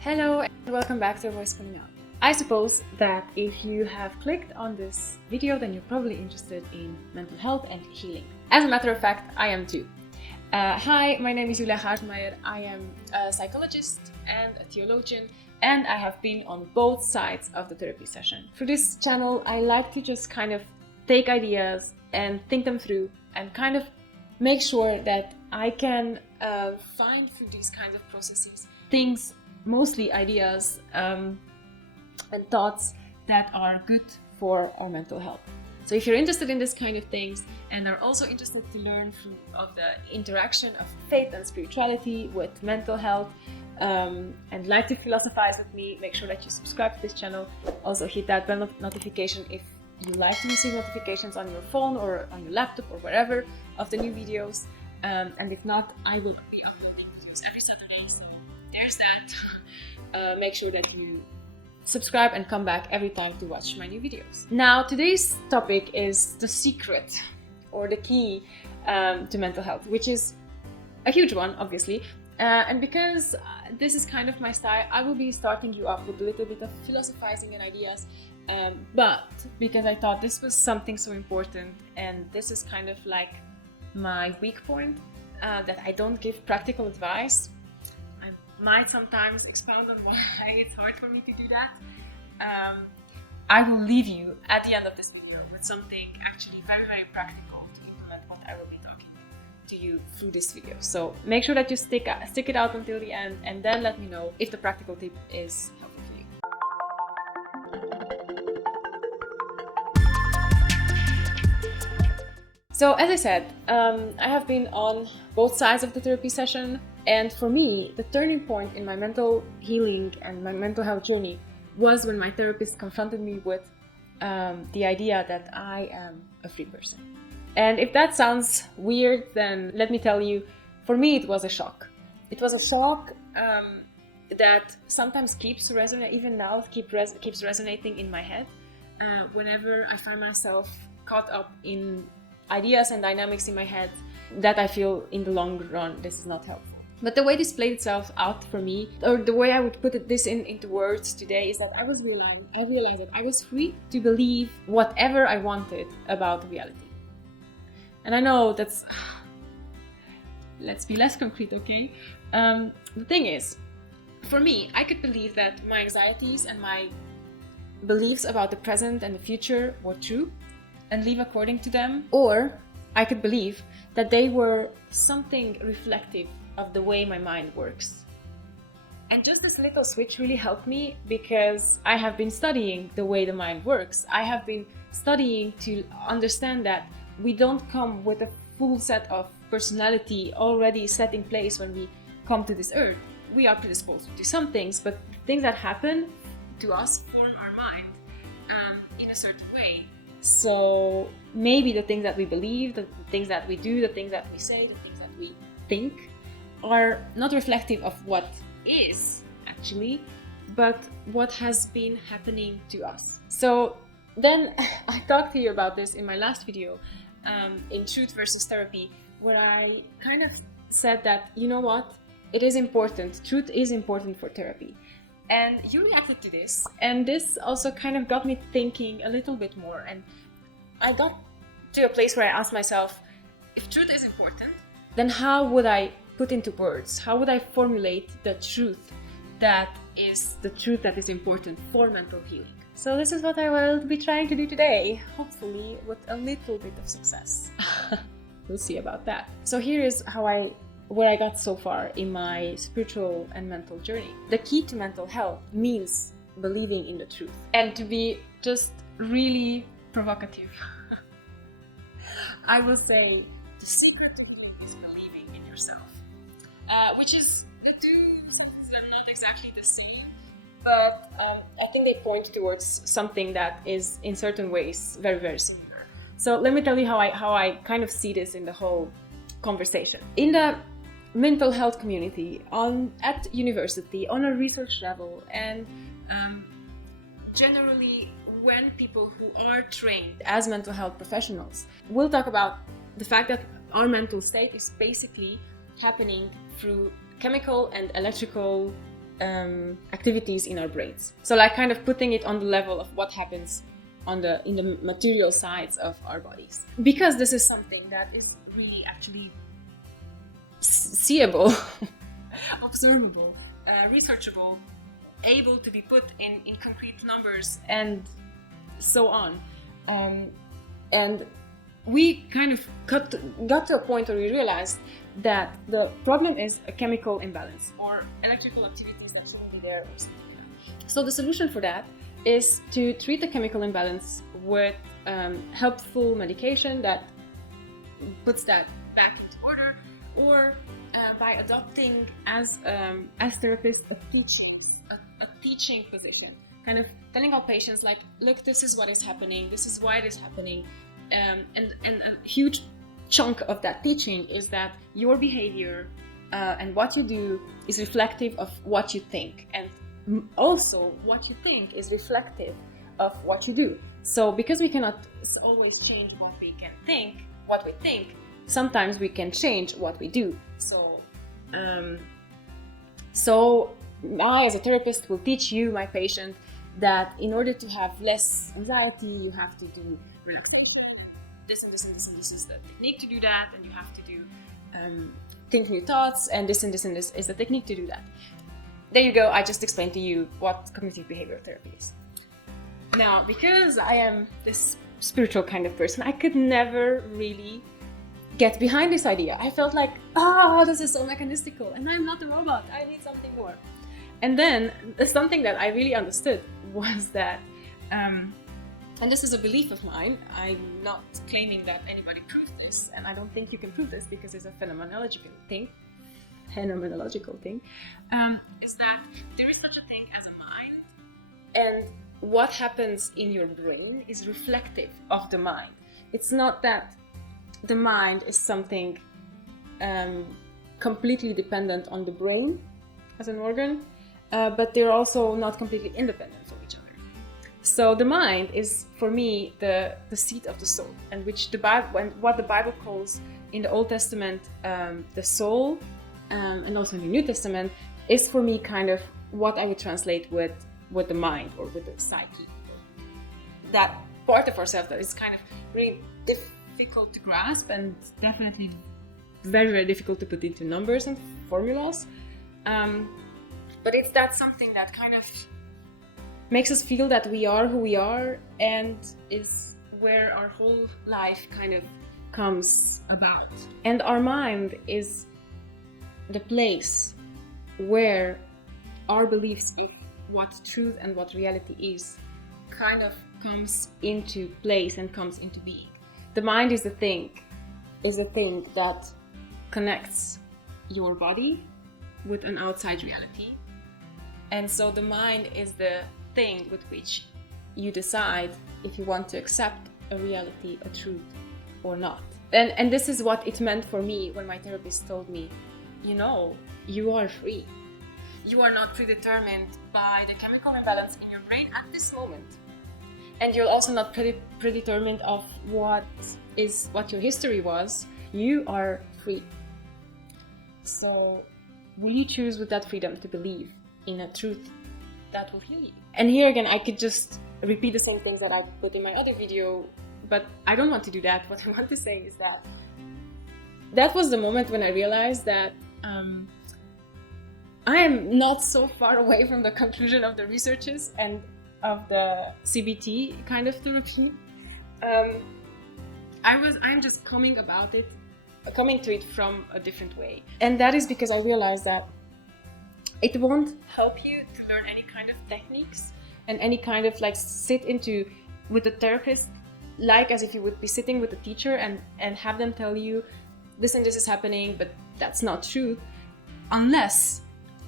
Hello and welcome back to Voice Coming Out. I suppose that if you have clicked on this video, then you're probably interested in mental health and healing. As a matter of fact, I am too. Hi, my name is Julia Gaartmeijer. I am a psychologist and a theologian, and I have been on both sides of the therapy session. For this channel, I like to just kind of take ideas and think them through and kind of make sure that I can find through these kinds of processes things, mostly ideas and thoughts that are good for our mental health. So if you're interested in this kind of things and are also interested to learn of the interaction of faith and spirituality with mental health and like to philosophize with me, make sure that you subscribe to this channel. Also hit that bell notification if you like to receive notifications on your phone or on your laptop or wherever of the new videos. And if not, I will be uploading videos every Saturday, so there's that. Make sure that you subscribe and come back every time to watch my new videos. Now, today's topic is the secret or the key to mental health, which is a huge one, obviously. And because this is kind of my style, I will be starting you off with a little bit of philosophizing and ideas. But because I thought this was something so important, and this is kind of like my weak point, that I don't give practical advice. I might sometimes expound on why it's hard for me to do that. I will leave you at the end of this video with something actually very, very practical to implement what I will be talking to you through this video. So make sure that you stick it out until the end, and then let me know if the practical tip is helpful for you. So as I said, I have been on both sides of the therapy session, and for me, the turning point in my mental healing and my mental health journey was when my therapist confronted me with the idea that I am a free person. And if that sounds weird, then let me tell you, for me it was a shock. It was a shock that sometimes keeps resonating, even now keeps resonating in my head whenever I find myself caught up in ideas and dynamics in my head that I feel in the long run this is not helpful. But the way this played itself out for me, or the way I would put this into words today, is that I realized that I was free to believe whatever I wanted about reality. And I know that's... let's be less concrete, okay? The thing is, for me, I could believe that my anxieties and my beliefs about the present and the future were true and live according to them, or I could believe that they were something reflective of the way my mind works. And just this little switch really helped me, because I have been studying the way the mind works. I have been studying to understand that we don't come with a full set of personality already set in place when we come to this earth. We are predisposed to some things, but things that happen to us form our mind in a certain way. So maybe the things that we believe, the things that we do, the things that we say, the things that we think are not reflective of what is actually, but what has been happening to us. So then I talked to you about this in my last video, in Truth versus Therapy, where I kind of said that, you know what, it is important, truth is important for therapy. And you reacted to this, and this also kind of got me thinking a little bit more. And I got to a place where I asked myself, if truth is important, then how would I put into words, how would I formulate the truth that is important for mental healing? So this is what I will be trying to do today, hopefully with a little bit of success. We'll see about that. So here is where I got so far in my spiritual and mental journey. The key to mental health means believing in the truth. And to be just really provocative, I will say the secret to healing is believing in yourself. Which is, the two sentences are not exactly the same, but I think they point towards something that is in certain ways very, very similar. So let me tell you how I kind of see this in the whole conversation. In the mental health community, at university, on a research level, and generally when people who are trained as mental health professionals will talk about the fact that our mental state is basically happening through chemical and electrical activities in our brains. So like kind of putting it on the level of what happens in the material sides of our bodies. Because this is something that is really actually seeable, observable, researchable, able to be put in concrete numbers and so on. And we kind of got to a point where we realized that the problem is a chemical imbalance or electrical activities that shouldn't be there. So the solution for that is to treat the chemical imbalance with helpful medication that puts that back into order, or by adopting as therapists a teaching position, kind of telling our patients like, look, this is what is happening, this is why it is happening, and a huge chunk of that teaching is that your behavior and what you do is reflective of what you think, and also what you think is reflective of what you do. So because we cannot always change what we think, sometimes we can change what we do. So I, as a therapist, will teach you, my patient, that in order to have less anxiety, you have to do relaxation. This and this and this and this is the technique to do that, and you have to do think new thoughts, and this and this and this is the technique to do that. There you go, I just explained to you what cognitive behavioral therapy is. Now, because I am this spiritual kind of person, I could never really get behind this idea. I felt like, this is so mechanistical, and I'm not a robot, I need something more. And then something that I really understood was that, and this is a belief of mine, I'm not claiming that anybody proved this, and I don't think you can prove this because it's a phenomenological thing, is that there is such a thing as a mind, and what happens in your brain is reflective of the mind. It's not that the mind is something completely dependent on the brain as an organ, but they're also not completely independent from each other. So the mind is, for me, the seat of the soul, and which the Bible, and what the Bible calls in the Old Testament the soul, and also in the New Testament, is for me kind of what I would translate with the mind or with the psyche. That part of ourselves that is kind of really difficult to grasp and definitely very, very difficult to put into numbers and formulas. But it's that something that kind of makes us feel that we are who we are, and is where our whole life kind of comes about. And our mind is the place where our beliefs of what truth and what reality is kind of comes into place and comes into being. The mind is the thing that connects your body with an outside reality. And so the mind is the thing with which you decide if you want to accept a reality, a truth, or not. And this is what it meant for me when my therapist told me, you are free. You are not predetermined by the chemical imbalance in your brain at this moment. And you're also not predetermined of what your history was. You are free. So will you choose with that freedom to believe in a truth that will heal you? And here again, I could just repeat the same things that I put in my other video, but I don't want to do that. What I want to say is that was the moment when I realized that I am not so far away from the conclusion of the researches and of the CBT kind of therapy. I'm just coming to it from a different way. And that is because I realized that it won't help you to learn any kind of techniques and any kind of sit with a therapist, as if you would be sitting with a teacher and have them tell you this and this is happening, but that's not true, unless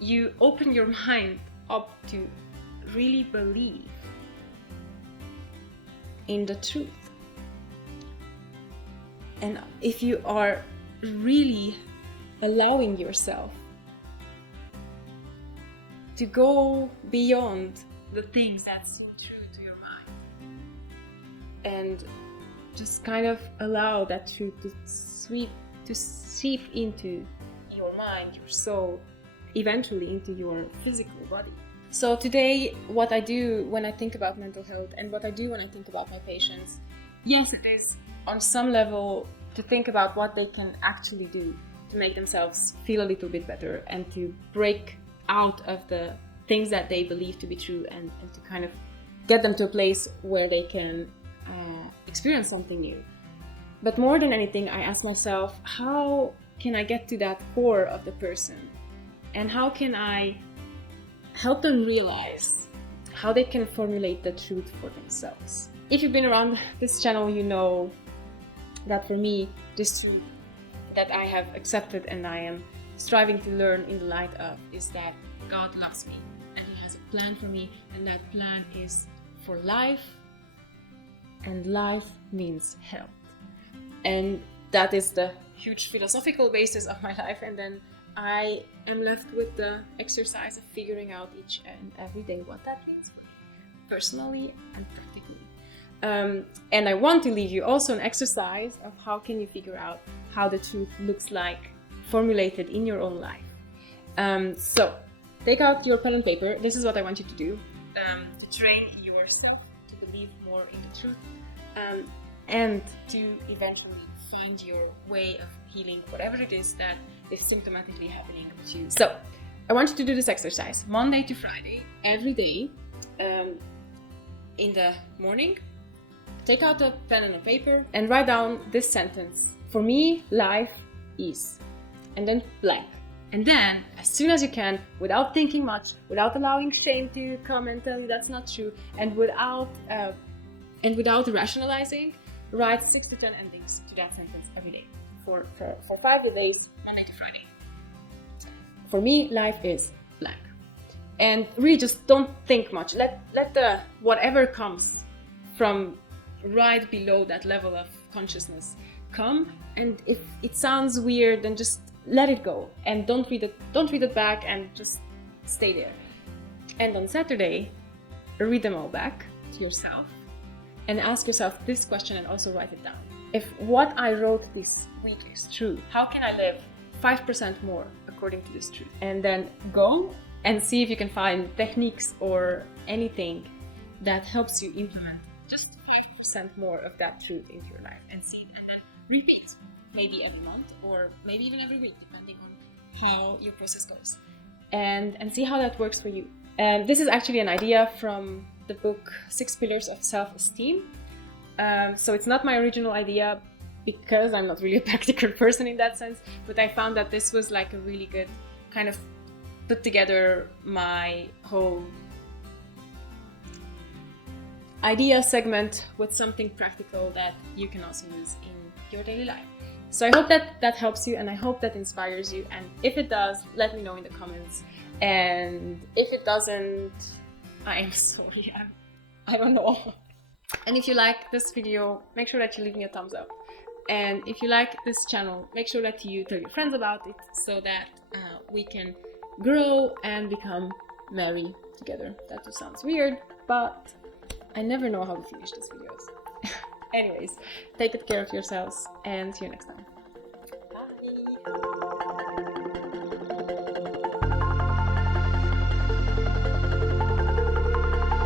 you open your mind up to really believe in the truth. And if you are really allowing yourself to go beyond the things that seem true to your mind, and just kind of allow that truth to seep into your mind, your soul, eventually into your physical body. So today, what I do when I think about mental health and what I do when I think about my patients, yes, it is on some level to think about what they can actually do to make themselves feel a little bit better and to break out of the things that they believe to be true and to kind of get them to a place where they can experience something new. But more than anything, I ask myself, how can I get to that core of the person? And how can I help them realize how they can formulate the truth for themselves? If you've been around this channel, you know that for me, this truth that I have accepted and I am striving to learn in the light of is that God loves me and He has a plan for me, and that plan is for life, and life means health. And that is the huge philosophical basis of my life, and then I am left with the exercise of figuring out each and every day what that means for me, personally and practically. And I want to leave you also an exercise of how can you figure out how the truth looks like formulated in your own life. So take out your pen and paper. This is what I want you to do, to train yourself to believe more in the truth, and to eventually find your way of healing whatever it is that is symptomatically happening with you. So I want you to do this exercise Monday to Friday, every day, in the morning. Take out a pen and a paper and write down this sentence. For me, life is, and then blank. And then, as soon as you can, without thinking much, without allowing shame to come and tell you that's not true, and without rationalizing, write 6 to 10 endings to that sentence every day for 5 days, Monday to Friday. For me, life is blank. And really just don't think much. Let the whatever comes from right below that level of consciousness come, and if it sounds weird, then just let it go and don't read it back, and just stay there. And on Saturday, read them all back to yourself and ask yourself this question, and also write it down. If what I wrote this week is true, how can I live 5% more according to this truth? And then go and see if you can find techniques or anything that helps you implement just 5% more of that truth into your life, and see, and then repeat, maybe every month or maybe even every week, depending on how your process goes, and see how that works for you. And this is actually an idea from the book 6 Pillars of Self-Esteem. So it's not my original idea, because I'm not really a practical person in that sense, but I found that this was like a really good kind of put together my whole idea segment with something practical that you can also use in your daily life. So I hope that helps you, and I hope that inspires you, and if it does, let me know in the comments, and if it doesn't, I am sorry, I don't know. And if you like this video, make sure that you leave me a thumbs up. And if you like this channel, make sure that you tell your friends about it, so that we can grow and become merry together. That just sounds weird, but I never know how to finish these videos. Anyways, take good care of yourselves, and see you next time.